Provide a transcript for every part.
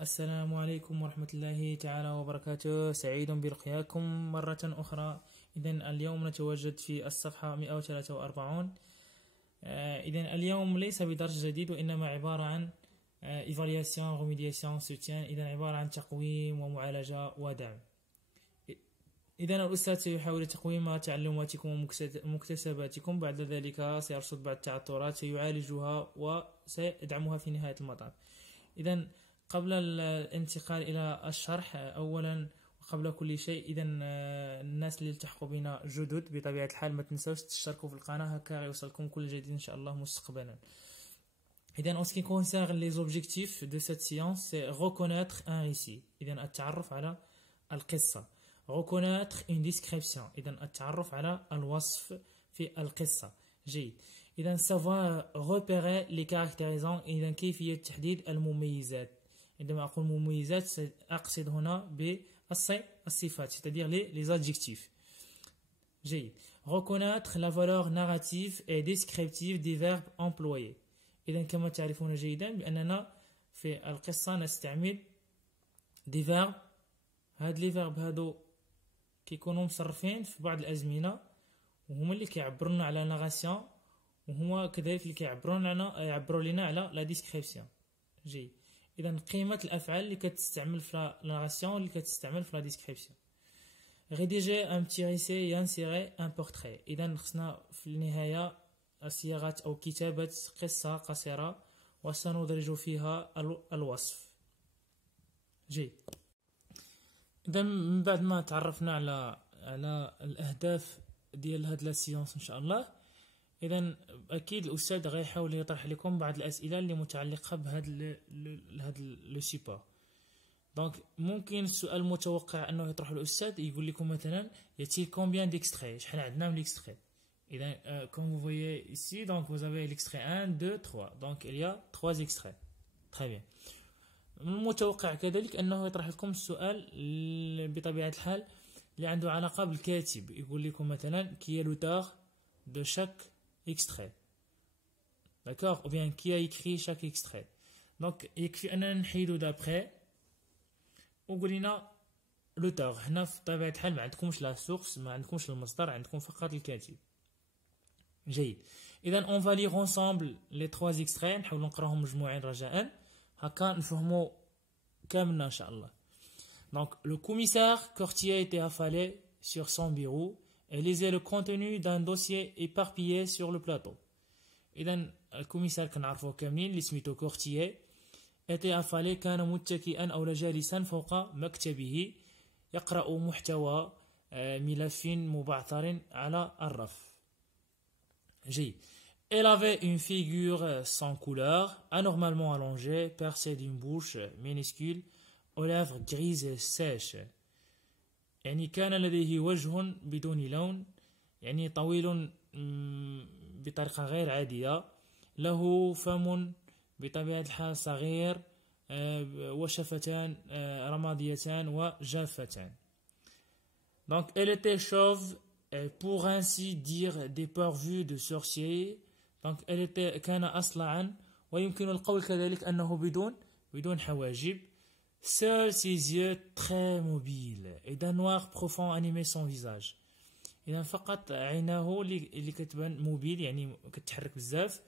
السلام عليكم ورحمة الله تعالى وبركاته. سعيد بلقياكم مرة أخرى. إذن اليوم نتواجد في الصفحة 143. إذن اليوم ليس بدرس جديد وإنما عبارة عن Evaluation, Remédiation, Soutien. إذن عبارة عن تقويم ومعالجة ودعم. إذن الأستاذ سيحاول تقويم تعلماتكم ومكتسباتكم، بعد ذلك سيرصد بعض التعثرات سيعالجها وسيدعمها في نهاية المطاف. إذن قبل الانتقال إلى الشرح، أولا وقبل كل شيء، إذا الناس اللي التحقوا بنا جدد بطبيعة الحال ما تنسوش تشتركوا في القناة، هكا يوصلكم كل جديد إن شاء الله مستقبلا. إذا en ce qui concerne les objectifs de cette séance, c'est reconnaître un récit. إذا التعرف على القصة. reconnaître une description. إذا التعرف على الوصف في القصة. جيد. إذا savoir repérer les caractérisants. إذا كيفية تحديد المميزات. عندما أقول مميزات أقصد هنا بالصفات، c'est-à-dire les adjectifs. جيد. reconnaître la valeur narrative et descriptive des verbes employés. إذا كما تعرفون جيدا بأننا في القصة نستعمل des verbes. هاد لي فيرب هادو كيكونوا مصرفين في بعض الأزمنة، وهما اللي كيعبروا على ناراسيون، وهما كذلك اللي يعبروا لنا على لا ديسكريبسيون. جيد. إذا قيمة الأفعال اللي كتستعمل في لا ناراسيون واللي كتستعمل في لا ديسكريبسيون. rédiger un petit récit et insérer un portrait. إذا خصنا في النهاية صياغة أو كتابة قصة قصيرة وسندرج فيها الوصف. جيد. إذا من بعد ما تعرفنا على الأهداف ديال هاد لا سيونس إن شاء الله، إذا أكيد الأستاذ غيحاول يطرح لكم بعض الأسئلة اللي متعلقة بهاد لو سيبور. دونك ممكن السؤال المتوقع أنه يطرح الأستاذ يقول لكم مثلا يأتي combien d'extraits، شحال عندنا من l'extrait. إذا comme vous voyez ici, donc vous avez l'extrait 1, 2, 3. donc il y a 3 extraits. très bien. من المتوقع كذلك أنه يطرح لكم السؤال بطبيعة الحال اللي عنده علاقة بالكاتب، يقول لكم مثلا qui est l'auteur de chaque extrait. d'accord, ou bien qui a écrit chaque extrait. donc يكفي أننا نحيدو d'après وقلنا l'auteur. هنا في طبيعة الحال ما عندكمش لا سورس، ما عندكمش المصدر، عندكم فقط الكاتب. جيد. إذا on va lire ensemble les 3 extraits، نحاول نقراهم مجموعين رجاء هكا نفهموا كاملنا إن شاء الله. donc le commissaire Cortier était affalé sur son bureau et lisait le contenu d'un dossier éparpillé sur le plateau. إذا الكوميسار كنعرفوه كاملين اللي سميتو كورتييه، était affalé كان متكئا أو جالسا فوق مكتبه يقرأ محتوى ملف مبعثر على الرف. جيد. Elle avait une figure sans couleur, anormalement allongée, percée d'une bouche minuscule, aux lèvres grises et sèches. يعني كان لديه وجه بدون لون، يعني طويل بطريقة غير عادية، له فم بطبيعة الحال صغير، وشفتان رماديتان وجافتان. donc elle était chauve, pour ainsi dire dépourvue de sorcier. donc elle était كان أصلعا، ويمكن القول كذلك أنه بدون حواجب. seuls ses yeux très mobiles et d'un noir profond animait son visage. إذا فقط عيناه اللي كتبان موبيل، يعني كتحرك بزاف،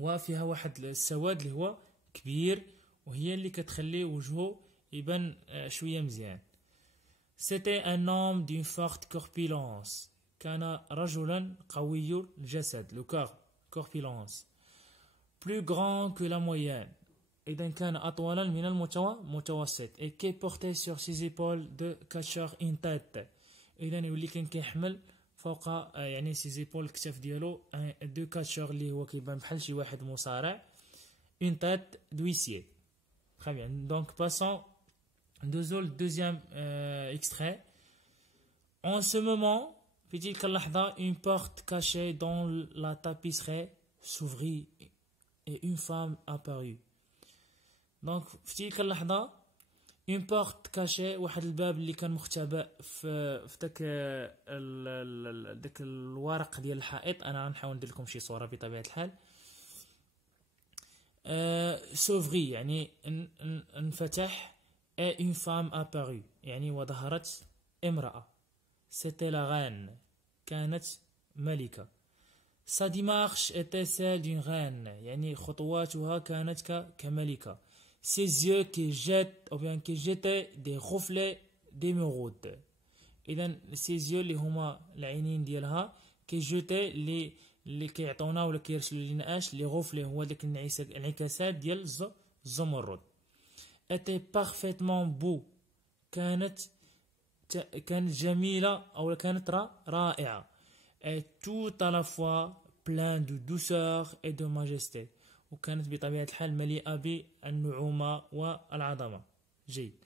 وفيها واحد السواد اللي هو كبير، وهي اللي كتخلي وجهه يبان شوية مزيان. c'était un homme d'une forte corpulence. كان رجلا قوي الجسد، le corps corpulence. plus grand que la moyenne. إذا كان أطولا من المتوسط. et qui portait sur ses épaules de catcheur une tête. إذا يولي كان كيحمل فوق يعني سي زيبول الكتاف ديالو دو كاتشور اللي هو كيبان بحال شي واحد مصارع، une tête d'huissier. très bien. donc passons le deuxième extrait. en ce moment في تلك اللحظة une porte cachée dans la tapisserie s'ouvrit et une femme apparut. donc في تلك اللحظة une porte cachée، واحد الباب اللي كان مختبئ في داك الورق ديال الحائط. انا غنحاول ندير لكم شي صورة بطبيعة الحال. s'ouvrit يعني انفتح. et une femme apparut يعني وظهرت امرأة. c'était la reine كانت ملكة. sa démarche était celle d'une reine يعني خطواتها كانت كملكة. ses yeux qui jettent ou bien qui jetaient des reflets d'émeraude. إذن ses yeux اللي هما العينين ديالها كي جوتي اللي كيعطونا ولا كيرسلوا لنا لي غوفلي هو داك الانعكاسات ديال الزمرد. était parfaitement beau كانت جميلة أو كانت رائعة. et tout à la fois plein de douceur et de majesté وكانت بطبيعة الحال مليئة بالنعومة والعظمة. جيد.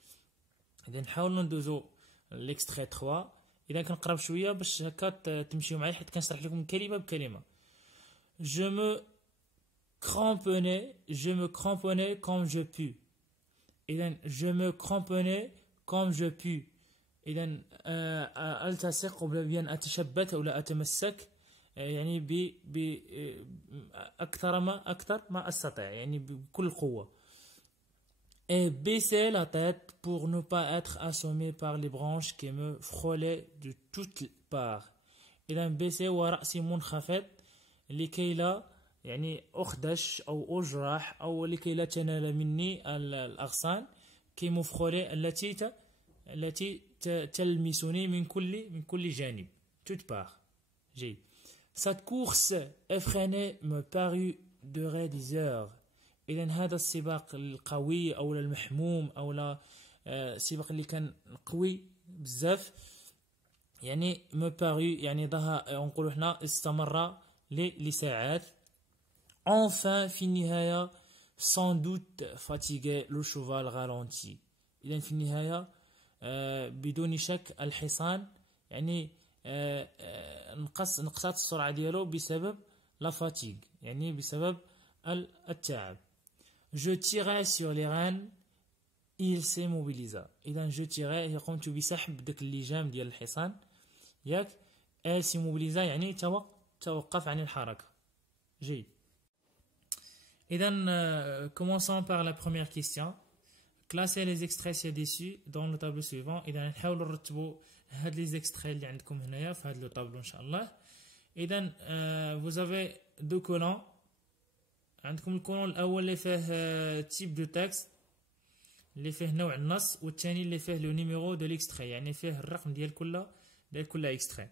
إذا نحاول ندوزو ليكستري 3. إذا كنقرب شوية باش هكا تمشيو معايا حيت كنشرح لكم كلمة بكلمة. je me cramponnais comme je pus. إذا je me cramponnais comme je pus. إذا ألتصق ولا أتشبث ولا أتمسك يعني أكثر ما أستطيع يعني بكل قوة. et baisser la tête pour ne pas être assommé par les branches qui me frôlaient de toutes parts. إذا baisser ورأسي منخفض لكي لا يعني أخدش أو أجرح أو لكي لا تنال مني الأغصان كي مفخولي التي تلمسني من كل جانب. toute part. جيد. cette course effrénée me parut durer des heures. إذا هذا السباق القوي أو المحموم أو السباق اللي كان قوي بزاف يعني me parut يعني نقولوا حنا استمر لساعات. enfin في النهاية sans doute fatigué le cheval ralentit. إذا في النهاية بدون شك الحصان يعني نقصت السرعة ديالو بسبب لا فاتيغ يعني بسبب التعب. je tirais sur les rênes il s'est mobilisé. إذا je tirais قمت بسحب داك اللجام ديال الحصان ياك. il s'est mobilisé يعني توقف عن الحركة. جيد. إذا commençons par la première question. classez les extraits ci-dessus dans le tableau suivant. إذا نحاولوا نرتبوا هاد les extraits اللي عندكم هنايا في هاد لو طابلو إن شاء الله. إذا vous avez deux colonnes. عندكم الكولون الأول اللي فيه type de texte اللي فيه نوع النص والثاني اللي فيه لو نيميرو دو ليكستري يعني فيه الرقم ديال كل extrait.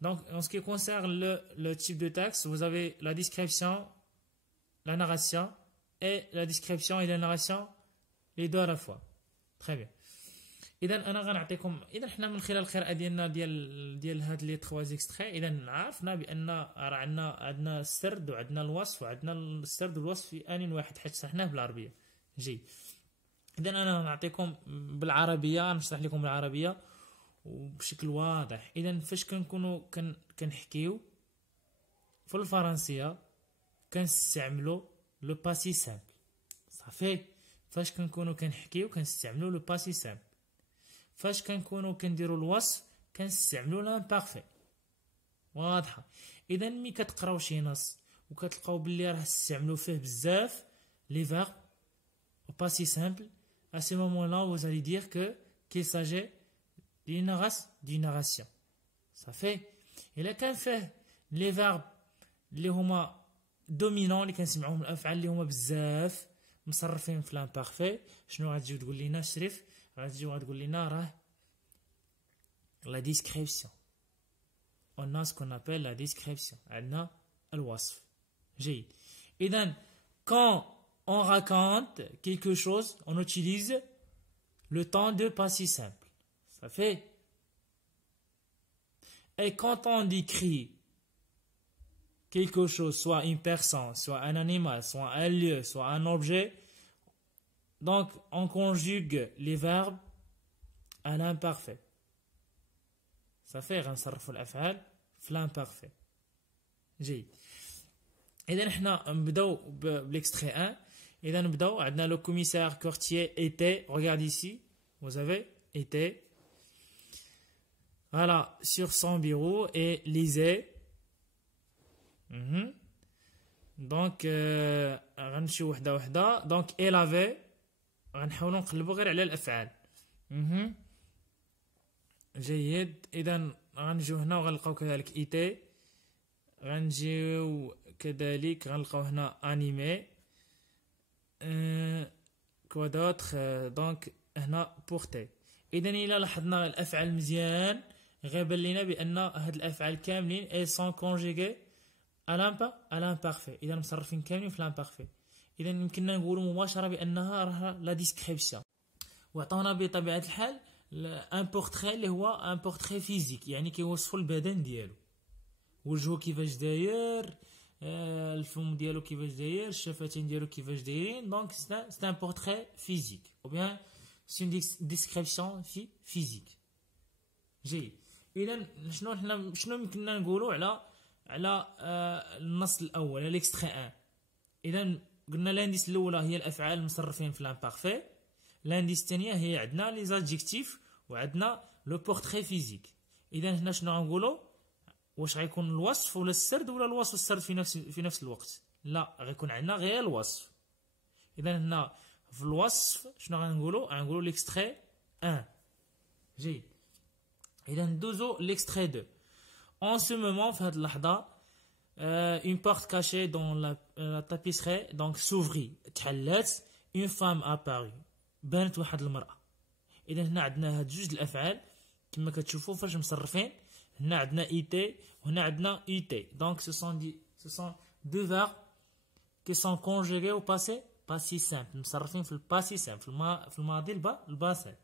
Donc en ce qui concerne le type de texte, vous avez la description, la narration et la description et la narration les deux à la fois. Très bien. اذا انا غنعطيكم اذا حنا من خلال القراءه ديالنا ديال هاد لي 3 اكستري اذا عرفنا بان راه عندنا السرد وعندنا الوصف وعندنا السرد والوصف في ان واحد حيت شرحناه بالعربيه. جيد. اذا انا غنعطيكم بالعربيه نشرح لكم بالعربيه وبشكل واضح. اذا فاش كنكونوا كنحكيو في الفرنسيه كنستعملوا لو باسي سامبل. صافي. فاش كنكونوا كنحكيو كنستعملوا لو باسي سامبل. فاش كنكونوا كنديروا الوصف كنستعملوا لامبارفي. واضحه. اذا ملي كتقراو شي نص وكتلقاو باللي راه استعملوا فيه بزاف لي فيرب au passé simple, à ce moment-là vous allez dire qu'il s'agit d'une narration. Ça fait الا كان فيه لي فيرب اللي هما دومينون اللي كنسمعوهم الافعال اللي هما بزاف مصرفين في لامبارفي شنو غتجي تقول لنا شريف غتجي وغتقول لنا راه لا ديسكريبسيون. on a ce qu'on appelle la description. عندنا الوصف. جيد. إذن quand on raconte quelque chose on utilise le temps de passé simple. Ça fait. Et quand on décrit quelque chose, soit une personne, soit un animal, soit un lieu, soit un objet, donc on conjugue les verbes à l'imparfait. Ça fait غنصرفوا الأفعال في l'imparfait. جيد. إذا حنا نبداو بليكستري 1. إذا نبداو عندنا le commissaire Courtier était, regarde ici, vous avez été voilà sur son bureau et lisait. Donc غنمشيو وحده وحده. دونك إلافي غنحاولو نقلبو غير على الأفعال. جيد. إذا غنجيو هنا وغنلقاو كذلك إيتي، غنجيو كذلك غنلقاو هنا أنيمي. كوا دوطخ؟ دونك هنا بورتي. إذا إلا لاحظنا الأفعال مزيان غيبان لينا بأن هاد الأفعال كاملين إي سون كونجيغي على لامبارفي. إذا مصرفين كاملين في لامبارفي. إذا يمكننا نقولوا مباشرة بأنها راها لا ديسكريبسيون. وعطونا بطبيعة الحال ان بورتري اللي هو ان بورتري فيزيك، يعني كيوصفوا البدن ديالو، وجهه كيفاش داير، الفم ديالو كيفاش داير، الشفتين ديالو كيفاش دايرين. دونك سي ان بورتري فيزيك او بيان سي اون ديسكريبسيون فيزيك. جيد. اذا شنو يمكننا نقولوا على النص الاول، الاكستري 1. اذا قلنا لانديس الاولى هي الافعال المصرفين في لامبارفي، لانديس الثانيه هي عندنا لي زادجيكتيف وعندنا لو بورتري فيزيك. اذا هنا شنو غنقولوا؟ واش غيكون الوصف ولا السرد، ولا الوصف والسرد في نفس الوقت؟ لا، غيكون عندنا غير الوصف. اذا هنا في الوصف شنو غنقولوا ليكستري 1. جيد. اذا ندوزو ليكستري 2. En ce moment, في هاد اللحظة une porte cachée dans la tapisserie donc s'ouvrit، تحلات. une femme apparut، بانت واحد المرأة. إذا هنا عندنا هاد جوج الأفعال كما كتشوفوا فاش مصرفين. هنا عندنا ايتي وهنا عندنا ايتي. دونك ce sont deux verbes qui sont conjugués au passé simple، مصرفين في الباسي سامبل، في الماضي الباسي.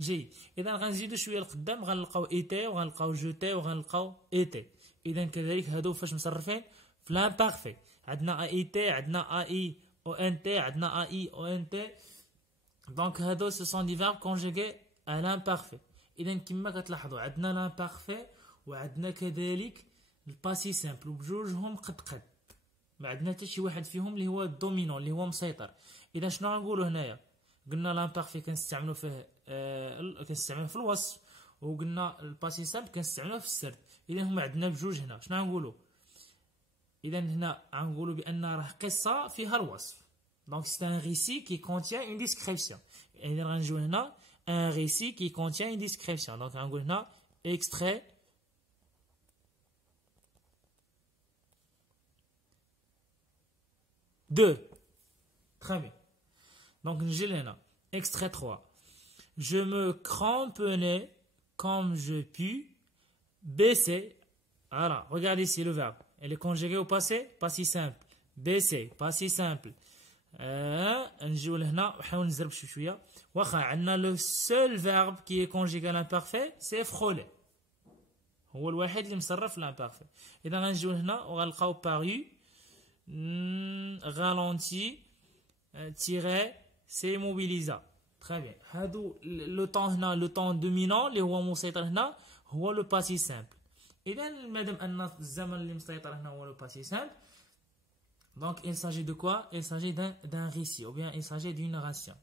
جيد. اذا غنزيدو شويه لقدام غنلقاو ايتي وغنلقاو جوتي وغنلقاو ايتي. اذا كذلك هادو فاش مصرفين في لامبارفي. عندنا ايتي، عندنا اي او ان تي، عندنا اي او ان تي. دونك هادو سو سون دي فيرب كونجوغي ا لامبارفي. اذا كما كتلاحظوا عندنا لامبارفي وعندنا كذلك الباسي سامبل، وبجوجهم قد ما عندنا حتى شي واحد فيهم اللي هو الدومينون اللي هو مسيطر. اذا شنو غنقولوا هنايا؟ قلنا لامبارفي كنستعملوا فيه في الوصف، وقلنا الباسي سامبل كنستعملوه في السرد. اذا هما عندنا بجوج. هنا شنو غنقولوا؟ اذا هنا غنقولوا بان راه قصه فيها الوصف. دونك سي ان ريسي كي كونتيان اون ديسكريبسيون. اذا غنجيو هنا ان ريسي كي كونتيان اون ديسكريبسيون. دونك غنقول هنا اكستري 2. Très bien. Donc نجي لهنا extrait 3. Je me cramponnais comme je pus baisser. Voilà, regardez ici le verbe. Elle est conjuguée au passé simple. baisser, passé simple. نجيو لهنا ونحاول نزرب شويه. واخا عندنا لو سول فيرب كي كونجيغي لامبارفي سي frôler، هو الوحيد اللي مصرف لامبارفي. اذا غنجيو هنا وغنلقاو باري، ralenti، tirer، c'est mobiliser. Très bien. هادو لو طون هنا لو طون دومينون اللي هو مسيطر هنا هو لو باسي سامبل. اذا مادام ان الزمن اللي مسيطر هنا هو لو باسي سامبل، donc il s'agit de quoi؟ il s'agit d'un récit ou bien il s'agit d'une narration.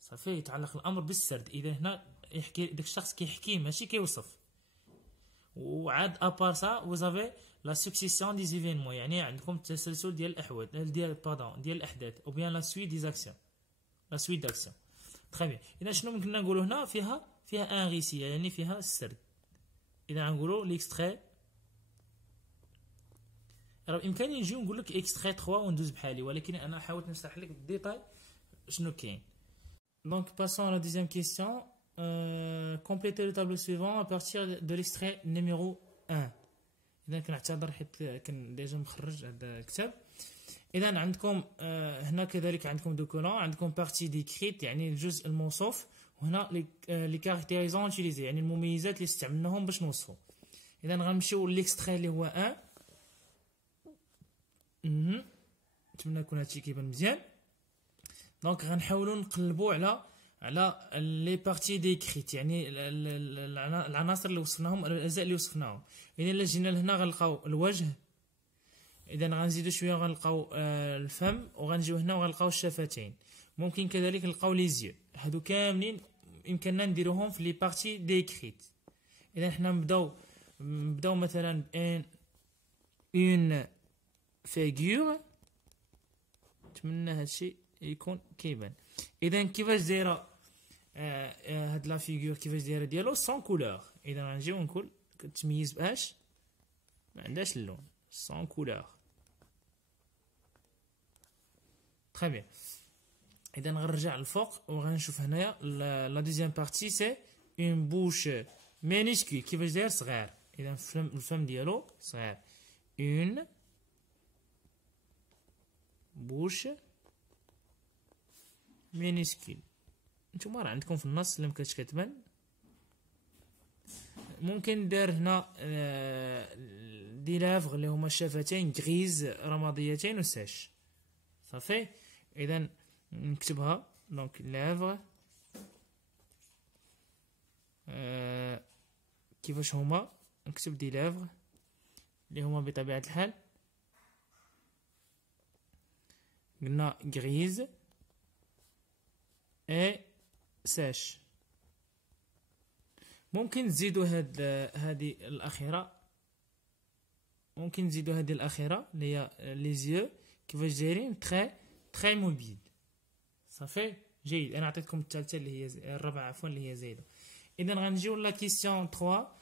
صافي يتعلق الامر بالسرد. اذا هنا يحكي داك الشخص كيحكي ماشي كيوصف. وعاد ابار سا وزافي لا سكسيسيون دي زيفينمون، يعني عندكم التسلسل ديال الاحوال ديال الاحداث او بيان لا سويت دي زاكسيون، لا سويت داكسيون. تري بيان. اذا شنو ممكن نقولوا هنا؟ فيها ان ريسي، يعني فيها السرد. اذا غنقولوا ليكستري. راه بامكاني نجي نقول لك اكستري 3 وندوز بحالي، ولكن انا حاولت نشرح لك بالديتاي شنو كاين. دونك باسون لا دوزيام كيسيون. complétez le tableau suivant à partir de l'extrait numéro 1. اذا كنعتذر حيت كان ديجا مخرج هذا الكتاب. اذا عندكم هنا كذلك عندكم دو كولون، عندكم بارتي ديكريت يعني الجزء الموصوف، وهنا لي كاركتيريزون اوتيليزي يعني المميزات اللي استعملناهم باش نوصفوا. اذا غنمشيو ليكستري اللي هو 1. نتمنى يكون هادشي كيبان مزيان. دونك غنحاولوا نقلبوا على لي بارتي ديكريت يعني العناصر اللي وصفناهم، الاجزاء اللي وصفناهم. اذا الا جينا لهنا غنلقاو الوجه، اذا غنزيدوا شويه غنلقاو الفم، وغنجيو هنا وغنلقاو الشفتين. ممكن كذلك نلقاو لي زيو. هادو كاملين يمكننا نديروهم في لي بارتي ديكريت. اذا حنا نبداو مثلا اون فيغور، نتمنى هادشي يكون كيبان. اذا كيفاش دايره هاد لا فيغور كيفاش دايره ديالو سون كولور. اذا غنجيو نقول كتميز باش ما عندهاش اللون سون كولور. تري بيان. اذا غنرجع للفوق وغنشوف هنايا لا دوزيام بارتي سي اون بوش مينيسكول كيفاش داير صغير. اذا الفم ديالو صغير اون بوش مينيسكول. نتوما راه عندكم في النص اللي مكانتش كتبان ممكن دار هنا دي لافغ اللي هما الشفتين غريز رماديتين وساش صافي. اذا نكتبها دونك لافغ كيفاش هما نكتب دي لافغ اللي هما بطبيعة الحال قلنا غريز اي ساش. ممكن نزيدو هذه الاخيره ممكن نزيدو هذه الاخيره اللي هي لي زيو كيفاش دايرين تري موبيل صافي. جيد. انا عطيتكم الثالثه اللي هي الرابعه عفوا اللي هي زايده. اذا غنجيو لا كيسيون 3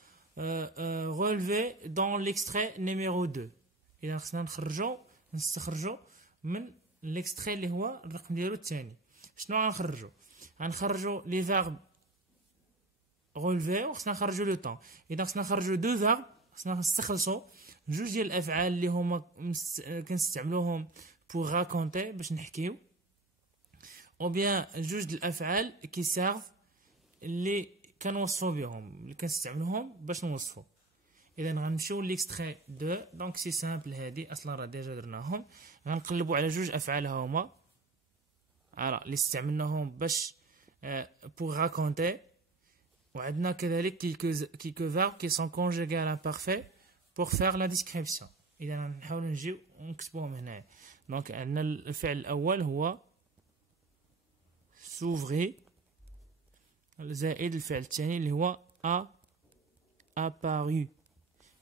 relevé dans l'extrait numéro 2. اذا خصنا نستخرجوا من الاكستري اللي هو الرقم ديالو الثاني. شنو غنخرجوا لي فيرب relevé وخصنا نخرجوا لو طون. اذا خصنا نخرجوا دو فيرب خصنا نستخلصوا جوج ديال الافعال اللي هما كنستعملوهم بور راكونتي باش نحكيو او بيان جوج د الافعال كي سيرف اللي كنوصفوا بهم اللي كنستعملوهم باش نوصفوا. اذا غنمشيو ليكستري 2 دونك سي سامبل هادي اصلا راه ديجا درناهم. غنقلبوا على جوج افعال هما اللي استعملناهم باش بور راكونتي وعندنا كذلك كيلكو فيرب كي سون كونجوغي على لامبارفي بور فير لا ديسكريبسيون. اذا نحاول نجيو ونكتبوهم هنا. دونك عندنا الفعل الاول هو سوفري زائد الفعل الثاني اللي هو apparu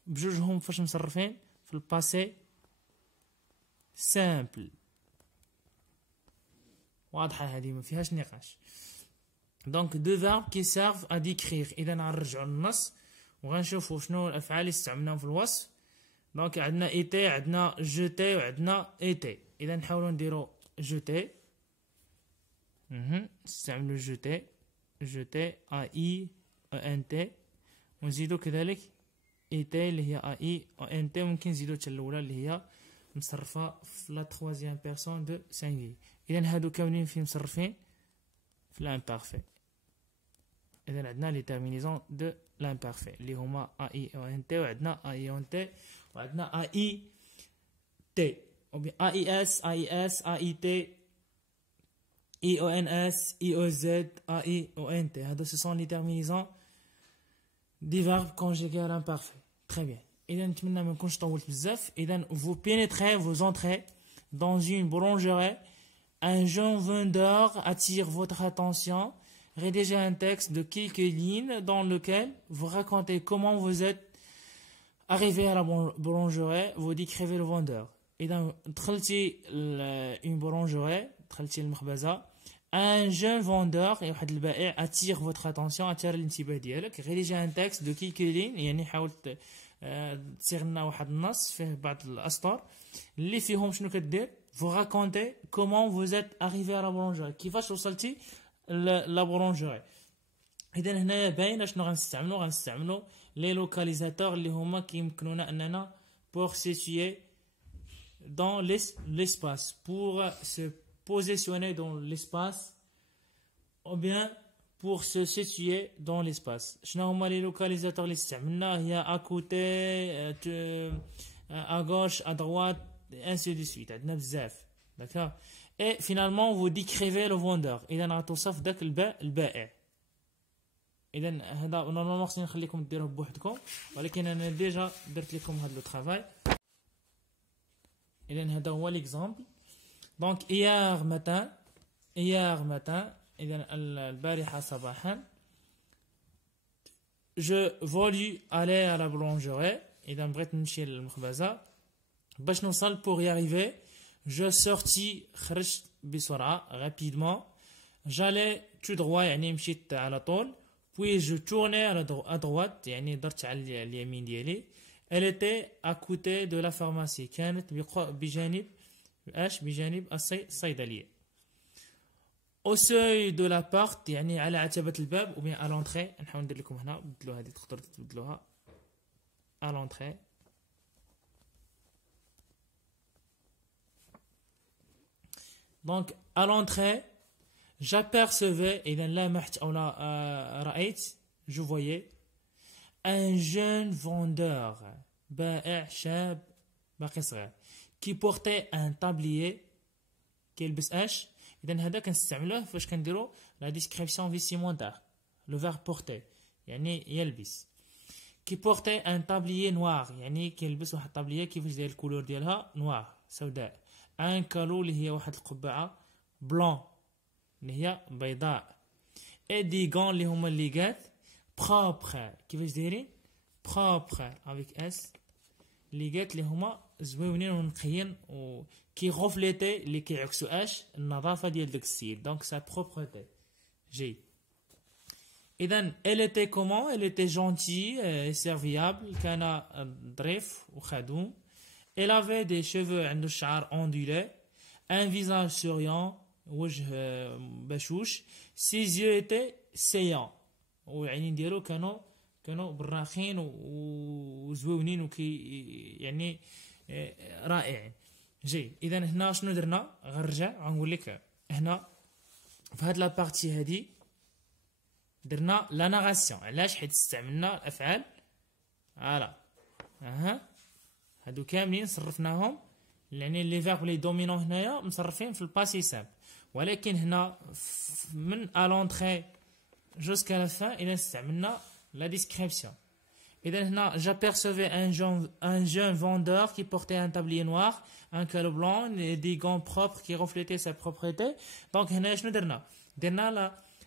بجوجهم فاش مصرفين في الباسي سامبل. واضحه هذه ما فيهاش نقاش. دونك دو فيرب كي سيرف ا ديكريغ. اذا غنرجعوا للنص وغنشوفوا شنو الافعال اللي استعملناهم في الوصف. دونك عندنا ايتي عندنا جوتي وعندنا ايتي. اذا نحاولوا نديروا جوتي نستعملوا جوتي اي ان تي ونزيدوا كذلك ايتي اللي هي اي ان تي. ممكن نزيدوا حتى الاولى اللي هي مصرفه في لا تروازيام بيرسون دو سينغي. اذا هادو كاملين فين مصرفين في لامبارفي. اذا عندنا لي تيرمينيزون دو لامبارفي اللي هما اي ان تي وعندنا اي ان تي وعندنا اي تي او بي اي اس اي تي اي او ان اس اي او زد اي او ان تي. هادو سو سون لي تيرمينيزون دي فيرب كونجوغي à l'imparfait. Très bien. إذا نتمنى ما نكونش طولت بزاف. إذا vous pénétrez, vous entrez dans une boulangerie. Un jeune vendeur attire votre attention. Rédigez un texte de quelques lignes dans lequel vous racontez comment vous êtes arrivé à la boulangerie. Vous décrivez le vendeur. إذا دخلتي une boulangerie دخلتي المخبزة. Un jeune vendeur واحد البائع attire votre attention أثار الانتباه ديالك. rédiger un texte de quelques lignes يعني حاول تصيغ لنا واحد النص فيه بعض الأسطر اللي فيهم شنو كدير vous racontez comment vous êtes arrivé à la boulangerie كيفاش وصلتي لا بولونجيري. إذا هنايا باين شنو غنستعملو لي لوكاليزاتور اللي هما كيمكنونا أننا pour situer dans l'espace pour se positionner dans l'espace ou bien pour se situer dans l'espace. شنو هما لي لوكاليزاتور اللي استعملنا هي à côté à gauche à droite ainsi de suite. عندنا بزاف داكوغ. et finalement vous décrivez le vendeur. اذا غتوصف داك البائع. اذا هذا نورمالمون خصني نخليكم ديروه بوحدكم ولكن انا ديجا درت لكم هذا لو طرافاي. اذا هذا هو ليكزامبل. Donc hier matin إذا البارحة صباحا je voulais aller à la boulangerie. إذا بغيت نمشي للمخبزة باش نوصل pour y arriver je sortis خرجت بسرعة rapidement. j'allais tout droit يعني مشيت على طول. puis je tournais à droite يعني درت على اليمين ديالي. elle était à côté de la pharmacie كانت بجانب بجانب الصيدلية. au seuil de la porte يعني على عتبة الباب ou bien à l'entrée. نحاول ندير لكم هنا بدلوا هذه تقدروا تبدلوها à l'entrée. donc à l'entrée j'apercevais إذا لمحت أو رأيت je voyais un jeune vendeur بائع شاب باقي صغير qui portait un tablier كيلبس اش. اذا هذا كنستعملوه فاش كنديروا لا ديسكريبسيون فيستيمونتير لو فيرب بورتي يعني يلبس. qui portait un tablier noir يعني كيلبس واحد الطابليه كيفاش داير الكولور ديالها نوار سوداء. ان كالو اللي هي واحد القبعه بلون اللي هي بيضاء. اي دي غون اللي هما الليغات بروبر كيفاش دايرين بروبر افيك اس ليغات اللي هما زويونين ونقيين وكي غوفليتي اللي كيعكسوا اش النظافه ديال داك السيد دونك سا بروبرتي جي. اذا elle était comment elle était gentille et serviable كان ظريف وخدوم. elle avait des cheveux عنده الشعر ondulé un visage souriant وجه بشوش. ses yeux étaient saillants والعينين ديالو كانوا براخين وزويونين وكي يعني رائعين جي. اذا هنا شنو درنا غنرجع غنقول لك هنا في هاد لابارتي هادي درنا لا ناراسيون. علاش؟ حيت استعملنا الافعال فوالا هادو كاملين صرفناهم يعني لي فيرب لي دومينون هنايا مصرفين في الباسي سامبل. ولكن هنا من à l'entrée jusqu'à la fin اذا استعملنا la description. إذا هنا j'apercevais un jeune vendeur qui portait un tablier noir, un col blanc, des gants propres qui reflétaient sa propreté. donc هنا شنو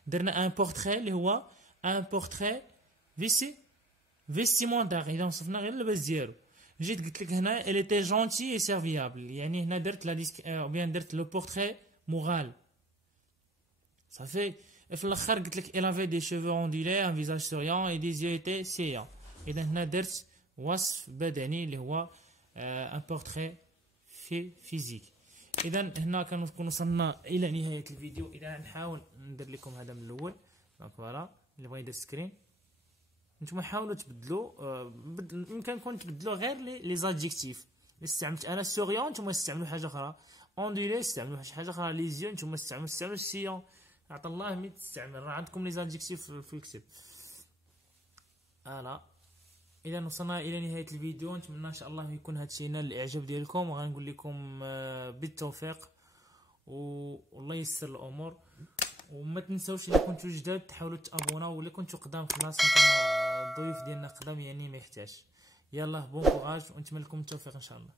درنا un portrait اللي هو un portrait vestimentaire. إذا وصفنا غير اللباس ديالو. جيت قلت لك هنا elle était gentille et serviable يعني هنا درت او بيان درت لو portrait moral صافي. في الاخر قلت لك elle avait des cheveux ondulés un visage souriant et des yeux étaient saillants. اذا هنا درت وصف بدني اللي هو ان بورتري فيزيك. اذا هنا كنكون وصلنا الى نهايه الفيديو. اذا نحاول ندير لكم هذا من الاول دونك فوالا اللي بغى يدير سكرين. نتوما حاولوا تبدلوا يمكنكم تبدلوا غير لي زادجيكتيف اللي استعملت انا سوريون نتوما استعملوا حاجه اخرى اوندولي استعملوا حاجه اخرى لي زيون نتوما استعملوا سيون. عطا الله مي تستعمل راه عندكم لي زادجيكتيف في الكتاب فوالا. اذا وصلنا الى نهايه الفيديو. نتمنى ان شاء الله يكون هذا الشيء نال الاعجاب ديالكم وغنقول لكم بالتوفيق والله ييسر الامور. وما تنساوش الا كنتو جداد تحاولوا تابوناو ولا كنتو قدام خلاص نتوما الضيوف ديالنا قدام يعني ما يحتاج. يلا بون كوراج ونتمنى لكم التوفيق ان شاء الله.